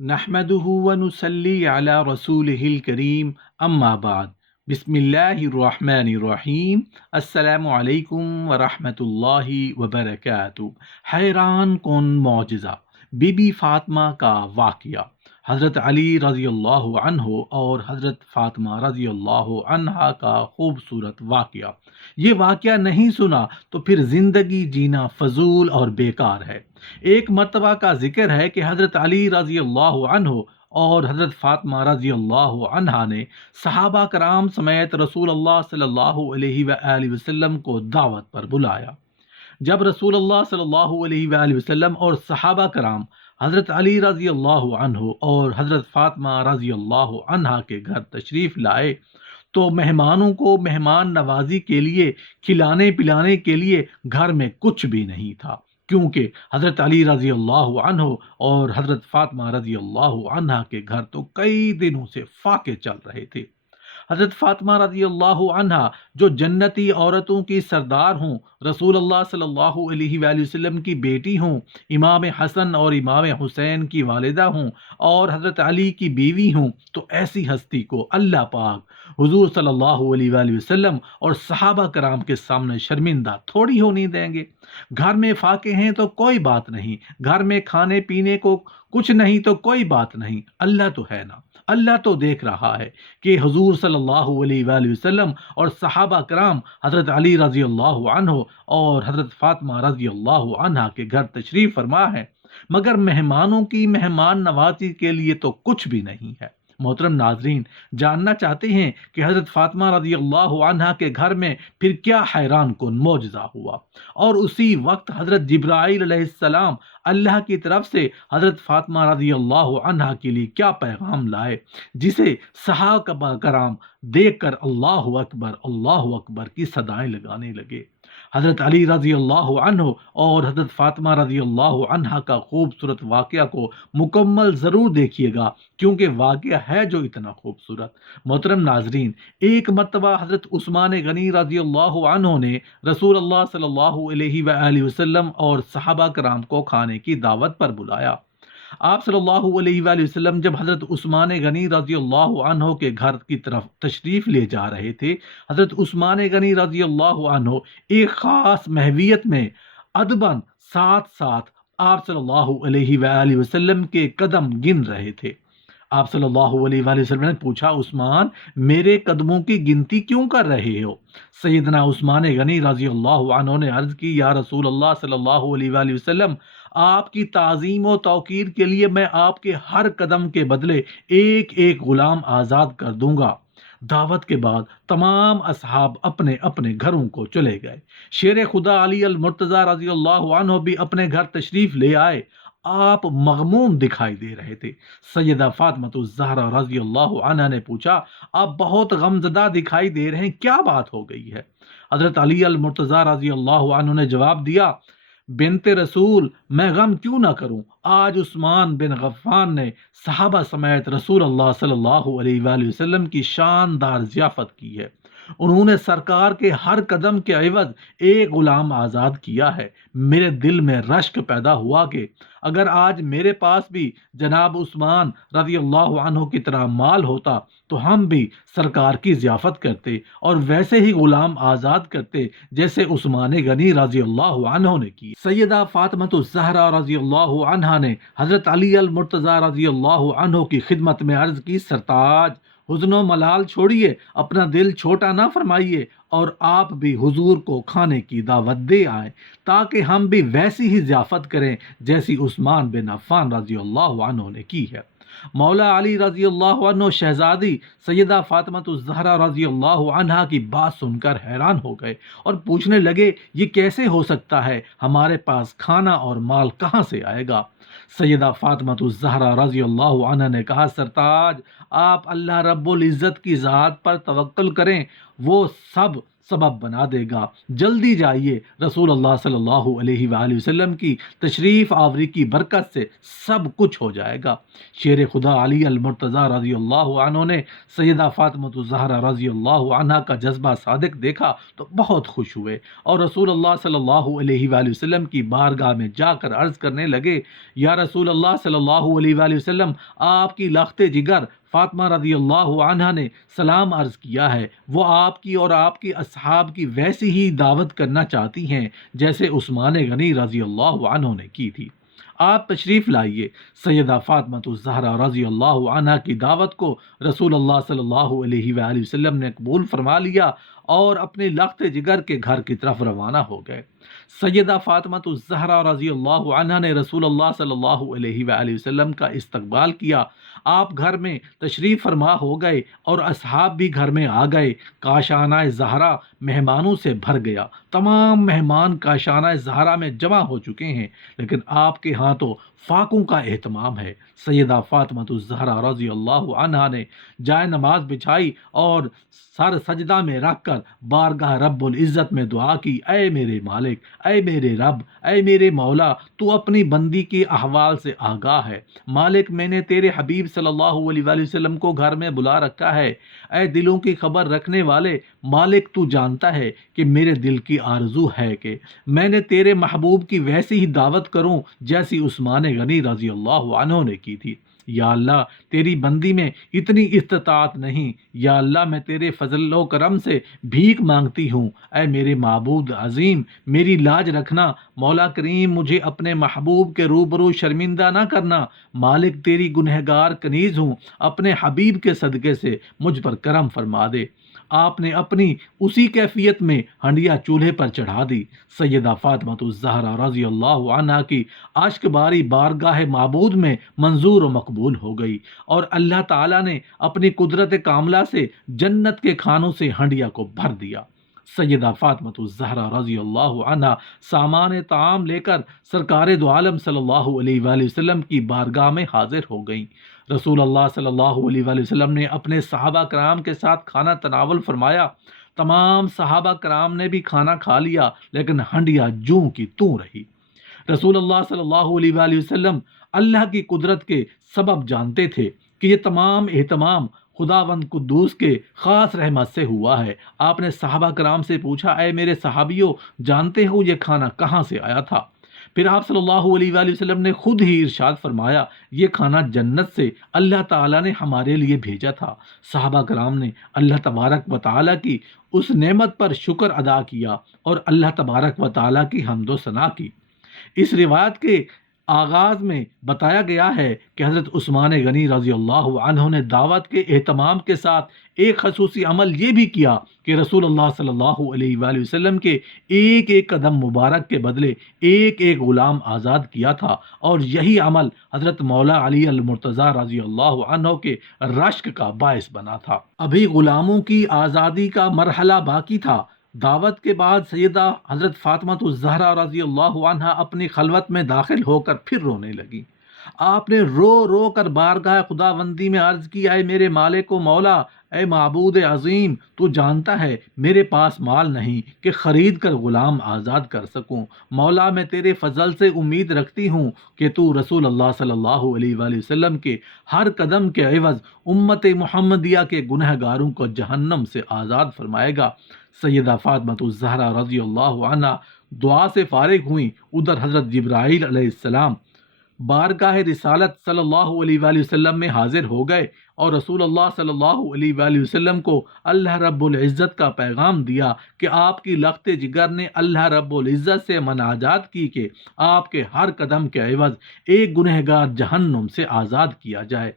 نحمده ونصلي على رسوله الكريم اما بعد بسم اللہ الرحمن الرحیم السلام علیکم ورحمۃ اللہ وبرکاتہ۔ حیران کن معجزہ، بی بی فاطمہ کا واقعہ۔ حضرت علی رضی اللہ عنہ اور حضرت فاطمہ رضی اللہ عنہا کا خوبصورت واقعہ۔ یہ واقعہ نہیں سنا تو پھر زندگی جینا فضول اور بیکار ہے۔ ایک مرتبہ کا ذکر ہے کہ حضرت علی رضی اللہ عنہ اور حضرت فاطمہ رضی اللہ عنہا نے صحابہ کرام سمیت رسول اللہ صلی اللہ علیہ وآلہ وسلم کو دعوت پر بلایا۔ جب رسول اللہ صلی اللہ علیہ وآلہ وسلم اور صحابہ کرام حضرت علی رضی اللہ عنہ اور حضرت فاطمہ رضی اللہ عنہا کے گھر تشریف لائے تو مہمانوں کو مہمان نوازی کے لیے، کھلانے پلانے کے لیے گھر میں کچھ بھی نہیں تھا، کیونکہ حضرت علی رضی اللہ عنہ اور حضرت فاطمہ رضی اللہ عنہا کے گھر تو کئی دنوں سے فاقے چل رہے تھے۔ حضرت فاطمہ رضی اللہ عنہا جو جنتی عورتوں کی سردار ہوں، رسول اللہ صلی اللہ علیہ وآلہ وسلم کی بیٹی ہوں، امام حسن اور امام حسین کی والدہ ہوں اور حضرت علی کی بیوی ہوں، تو ایسی ہستی کو اللہ پاک حضور صلی اللہ علیہ وآلہ وسلم اور صحابہ کرام کے سامنے شرمندہ تھوڑی ہونے دیں گے۔ گھر میں فاقے ہیں تو کوئی بات نہیں، گھر میں کھانے پینے کو کچھ نہیں تو کوئی بات نہیں، اللہ تو ہے نا، اللہ تو دیکھ رہا ہے کہ حضور صلی اللہ علیہ وآلہ وسلم اور صحابہ کرام حضرت علی رضی اللہ عنہ اور حضرت فاطمہ رضی اللہ عنہا کے گھر تشریف فرما ہے، مگر مہمانوں کی مہمان نوازی کے لیے تو کچھ بھی نہیں ہے۔ محترم ناظرین، جاننا چاہتے ہیں کہ حضرت فاطمہ رضی اللہ عنہا کے گھر میں پھر کیا حیران کن معجزہ ہوا، اور اسی وقت حضرت جبرائیل علیہ السلام اللہ کی طرف سے حضرت فاطمہ رضی اللہ عنہا کے لیے کیا پیغام لائے، جسے صحابہ کرام دیکھ کر اللہ اکبر کی صدائیں لگانے لگے۔ حضرت علی رضی اللہ عنہ اور حضرت فاطمہ رضی اللہ عنہا کا خوبصورت واقعہ کو مکمل ضرور دیکھیے گا، کیونکہ واقعہ ہے جو اتنا خوبصورت۔ محترم ناظرین، ایک مرتبہ حضرت عثمان غنی رضی اللہ عنہ نے رسول اللہ صلی اللہ علیہ وآلہ وسلم اور صحابہ کرام کو کھانے کی دعوت پر بلایا۔ آپ صلی اللہ علیہ وآلہ وسلم جب حضرت عثمان غنی رضی اللہ عنہ کے گھر کی طرف تشریف لے جا رہے تھے، حضرت عثمان غنی رضی اللہ عنہ ایک خاص مہویت میں ادباً ساتھ ساتھ آپ صلی اللہ علیہ وآلہ وسلم کے قدم گن رہے تھے۔ آپ صلی اللہ علیہ وآلہ وسلم نے پوچھا، عثمان، میرے قدموں کی گنتی کیوں کر رہے ہو؟ سیدنا عثمان غنی رضی اللہ عنہ نے عرض کی، یا رسول اللہ صلی اللہ علیہ وآلہ وسلم، آپ کی تعظیم و توقیر کے لیے میں آپ کے ہر قدم کے بدلے ایک ایک غلام آزاد کر دوں گا۔ دعوت کے بعد تمام اصحاب اپنے اپنے گھروں کو چلے گئے۔ شیر خدا علی المرتضیٰ رضی اللہ عنہ بھی اپنے گھر تشریف لے آئے۔ آپ مغموم دکھائی دے رہے تھے۔ سیدہ فاطمہ الزہرا رضی اللہ عنہا نے پوچھا، آپ بہت غمزدہ دکھائی دے رہے ہیں، کیا بات ہو گئی ہے؟ حضرت علی المرتضیٰ رضی اللہ عنہ نے جواب دیا، بنت رسول، میں غم کیوں نہ کروں؟ آج عثمان بن غفان نے صحابہ سمیت رسول اللہ صلی اللہ علیہ وآلہ وسلم کی شاندار ضیافت کی ہے۔ انہوں نے سرکار کے ہر قدم کے عوض ایک غلام آزاد کیا ہے۔ میرے دل میں رشک پیدا ہوا کہ اگر آج میرے پاس بھی جناب عثمان رضی اللہ عنہ کی طرح مال ہوتا تو ہم بھی سرکار کی ضیافت کرتے اور ویسے ہی غلام آزاد کرتے جیسے عثمان غنی رضی اللہ عنہ نے کی۔ سیدہ فاطمہ الزہرا رضی اللہ عنہا نے حضرت علی المرتضیٰ رضی اللہ عنہ کی خدمت میں عرض کی، سرتاج، حزن و ملال چھوڑیے، اپنا دل چھوٹا نہ فرمائیے اور آپ بھی حضور کو کھانے کی دعوت دے آئیں تاکہ ہم بھی ویسی ہی ضیافت کریں جیسی عثمان بن عفان رضی اللہ عنہ نے کی ہے۔ مولا علی رضی اللہ عنہ شہزادی سیدہ فاطمہ الزہرا رضی اللہ عنہا کی بات سن کر حیران ہو گئے اور پوچھنے لگے، یہ کیسے ہو سکتا ہے؟ ہمارے پاس کھانا اور مال کہاں سے آئے گا؟ سیدہ فاطمہ الزہرا رضی اللہ عنہ نے کہا، سرتاج، آپ اللہ رب العزت کی ذات پر توکل کریں، وہ سبب بنا دے گا۔ جلدی جائیے، رسول اللہ صلی اللہ علیہ وآلہ وسلم کی تشریف آوری کی برکت سے سب کچھ ہو جائے گا۔ شیر خدا علی المرتضیٰ رضی اللہ عنہ نے سیدہ فاطمہ الزہرا رضی اللہ عنہا کا جذبہ صادق دیکھا تو بہت خوش ہوئے، اور رسول اللہ صلی اللہ علیہ وآلہ وسلم کی بارگاہ میں جا کر عرض کرنے لگے، یا رسول اللہ صلی اللہ علیہ وآلہ وسلم، آپ کی لخت جگر فاطمہ رضی اللہ عنہا نے سلام عرض کیا ہے، وہ آپ کی اور آپ کی اصحاب کی ویسی ہی دعوت کرنا چاہتی ہیں جیسے عثمان غنی رضی اللہ عنہ نے کی تھی۔ آپ تشریف لائیے۔ سیدہ فاطمہ الزہرا رضی اللہ عنہا کی دعوت کو رسول اللہ صلی اللہ علیہ وآلہ وسلم نے قبول فرما لیا اور اپنے لخت جگر کے گھر کی طرف روانہ ہو گئے۔ سیدہ فاطمہ الزہرا رضی اللہ عنہا نے رسول اللہ صلی اللہ علیہ وآلہ وسلم کا استقبال کیا۔ آپ گھر میں تشریف فرما ہو گئے اور اصحاب بھی گھر میں آ گئے۔ کاشانہ زہرا مہمانوں سے بھر گیا۔ تمام مہمان کاشانہ زہرا میں جمع ہو چکے ہیں، لیکن آپ کے ہاں تو فاقوں کا اہتمام ہے۔ سیدہ فاطمہ الزہرا رضی اللہ عنہا نے جائے نماز بچھائی اور سر سجدہ میں رکھ کر بارگاہ رب العزت میں دعا کی، اے میرے مالک، اے میرے رب، اے میرے مولا، تو اپنی بندی کے احوال سے آگاہ ہے۔ مالک، میں نے تیرے حبیب صلی اللہ علیہ وآلہ وسلم کو گھر میں بلا رکھا ہے۔ اے دلوں کی خبر رکھنے والے مالک، تو جانتا ہے کہ میرے دل کی آرزو ہے کہ میں نے تیرے محبوب کی ویسی ہی دعوت کروں جیسی عثمان غنی رضی اللہ عنہ نے کی تھی۔ یا اللہ، تیری بندی میں اتنی استطاعت نہیں، یا اللہ میں تیرے فضل و کرم سے بھیک مانگتی ہوں۔ اے میرے معبود عظیم، میری لاج رکھنا۔ مولا کریم، مجھے اپنے محبوب کے روبرو شرمندہ نہ کرنا۔ مالک، تیری گنہگار کنیز ہوں، اپنے حبیب کے صدقے سے مجھ پر کرم فرما دے۔ آپ نے اپنی اسی کیفیت میں ہنڈیا چولہے پر چڑھا دی۔ سیدہ فاطمہ الزہرا رضی اللہ عنہا کی اشک باری بارگاہ معبود میں منظور و مقبول ہو گئی، اور اللہ تعالیٰ نے اپنی قدرت کاملہ سے جنت کے کھانوں سے ہنڈیا کو بھر دیا۔ سیدہ فاطمہ الزہرا رضی اللہ عنہا سامان طعام لے کر سرکار دو عالم صلی اللہ علیہ وآلہ وسلم کی بارگاہ میں حاضر ہو گئیں۔ رسول اللہ صلی اللہ علیہ وآلہ وسلم نے اپنے صحابہ کرام کے ساتھ کھانا تناول فرمایا۔ تمام صحابہ کرام نے بھی کھانا کھا لیا، لیکن ہنڈیا جوں کی توں رہی۔ رسول اللہ صلی اللہ علیہ وآلہ وسلم اللہ کی قدرت کے سبب جانتے تھے کہ یہ تمام اہتمام خداوند قدوس کے خاص رحمت سے ہوا ہے۔ آپ نے صحابہ کرام سے پوچھا، اے میرے صحابیوں، جانتے ہو یہ کھانا کہاں سے آیا تھا؟ پھر آپ صلی اللہ علیہ وآلہ وسلم نے خود ہی ارشاد فرمایا، یہ کھانا جنت سے اللہ تعالیٰ نے ہمارے لیے بھیجا تھا۔ صحابہ کرام نے اللہ تبارک و تعالیٰ کی اس نعمت پر شکر ادا کیا اور اللہ تبارک و تعالیٰ کی حمد و ثنا کی۔ اس روایت کے آغاز میں بتایا گیا ہے کہ حضرت عثمان غنی رضی اللہ عنہ نے دعوت کے اہتمام کے ساتھ ایک خصوصی عمل یہ بھی کیا کہ رسول اللہ صلی اللہ علیہ وآلہ وسلم کے ایک ایک قدم مبارک کے بدلے ایک ایک غلام آزاد کیا تھا، اور یہی عمل حضرت مولا علی المرتضیٰ رضی اللہ عنہ کے رشک کا باعث بنا تھا۔ ابھی غلاموں کی آزادی کا مرحلہ باقی تھا۔ دعوت کے بعد سیدہ حضرت فاطمہ الزہرا رضی اللہ عنہا اپنی خلوت میں داخل ہو کر پھر رونے لگیں۔ آپ نے رو رو کر بارگاہ خداوندی میں عرض کی، اے میرے مالک و مولا، اے معبود عظیم، تو جانتا ہے میرے پاس مال نہیں کہ خرید کر غلام آزاد کر سکوں۔ مولا، میں تیرے فضل سے امید رکھتی ہوں کہ تو رسول اللہ صلی اللہ علیہ وآلہ وسلم کے ہر قدم کے عوض امت محمدیہ کے گنہگاروں کو جہنم سے آزاد فرمائے گا۔ سیدہ فاطمہ الزہرا رضی اللہ عنہا دعا سے فارغ ہوئیں، ادھر حضرت جبرائیل علیہ السلام بارگاہ رسالت صلی اللہ علیہ وآلہ وسلم میں حاضر ہو گئے اور رسول اللہ صلی اللہ علیہ وآلہ وسلم کو اللہ رب العزت کا پیغام دیا کہ آپ کی لخت جگر نے اللہ رب العزت سے مناجات کی کہ آپ کے ہر قدم کے عوض ایک گنہگار جہنم سے آزاد کیا جائے۔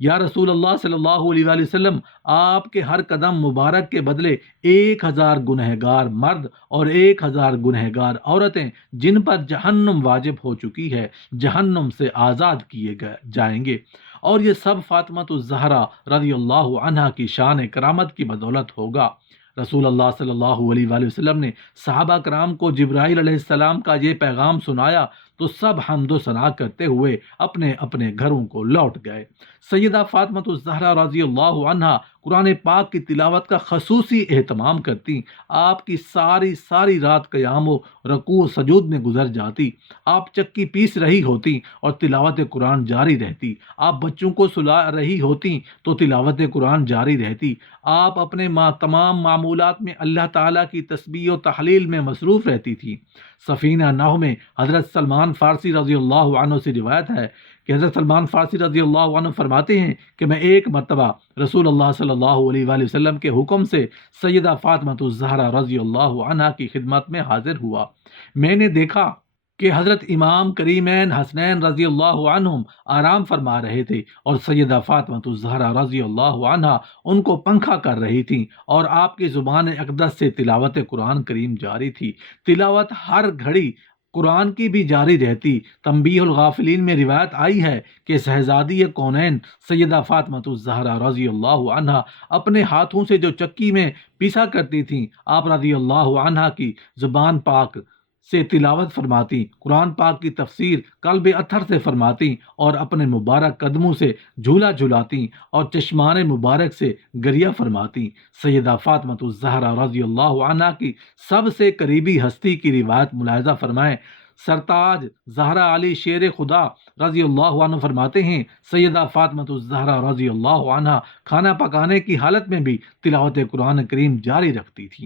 یا رسول اللہ صلی اللہ علیہ وآلہ وسلم، آپ کے ہر قدم مبارک کے بدلے 1000 گنہگار مرد اور 1000 گنہگار عورتیں جن پر جہنم واجب ہو چکی ہے، جہنم سے آزاد کیے جائیں گے، اور یہ سب فاطمہ الزہرا رضی اللہ عنہا کی شان کرامت کی بدولت ہوگا۔ رسول اللہ صلی اللہ علیہ وآلہ وسلم نے صحابہ کرام کو جبرائیل علیہ السلام کا یہ پیغام سنایا تو سب حمد و ثنا کرتے ہوئے اپنے اپنے گھروں کو لوٹ گئے۔ سیدہ فاطمہ الزہرا رضی اللہ عنہا قرآن پاک کی تلاوت کا خصوصی اہتمام کرتی۔ آپ کی ساری رات قیام و رکوع و سجود میں گزر جاتی۔ آپ چکی پیس رہی ہوتی اور تلاوت قرآن جاری رہتی۔ آپ بچوں کو سلا رہی ہوتی تو تلاوت قرآن جاری رہتی۔ آپ اپنے تمام معمولات میں اللہ تعالیٰ کی تسبیح و تحلیل میں مصروف رہتی تھی۔ سفینہ نحو میں حضرت سلمان فارسی رضی اللہ عنہ سے روایت ہے کہ حضرت سلمان فارسی رضی اللہ عنہ فرماتے ہیں کہ میں ایک مرتبہ رسول اللہ صلی اللہ علیہ وآلہ وسلم کے حکم سے سیدہ فاطمہ الزہرا رضی اللہ عنہا کی خدمت میں حاضر ہوا۔ میں نے دیکھا کہ حضرت امام کریمین حسنین رضی اللہ عنہم آرام فرما رہے تھے اور سیدہ فاطمہ الزہرا رضی اللہ عنہا ان کو پنکھا کر رہی تھیں اور آپ کی زبان اقدس سے تلاوت قرآن کریم جاری تھی۔ تلاوت ہر گھڑی قرآن کی بھی جاری رہتی۔ تنبیہ الغافلین میں روایت آئی ہے کہ شہزادی کونین سیدہ فاطمہ الزہرا رضی اللہ عنہا اپنے ہاتھوں سے جو چکی میں پیسا کرتی تھیں، آپ رضی اللہ عنہا کی زبان پاک سے تلاوت فرماتی، قرآن پاک کی تفسیر قلب اطہر سے فرماتی اور اپنے مبارک قدموں سے جھولا جھلاتی اور چشمان مبارک سے گریہ فرماتی۔ سیدہ فاطمہ الزہرا رضی اللہ عنہا کی سب سے قریبی ہستی کی روایت ملاحظہ فرمائیں۔ سرتاج زہرا علی شیر خدا رضی اللہ عنہ فرماتے ہیں سیدہ فاطمہ الزہرا رضی اللہ عنہا کھانا پکانے کی حالت میں بھی تلاوت قرآن کریم جاری رکھتی تھی۔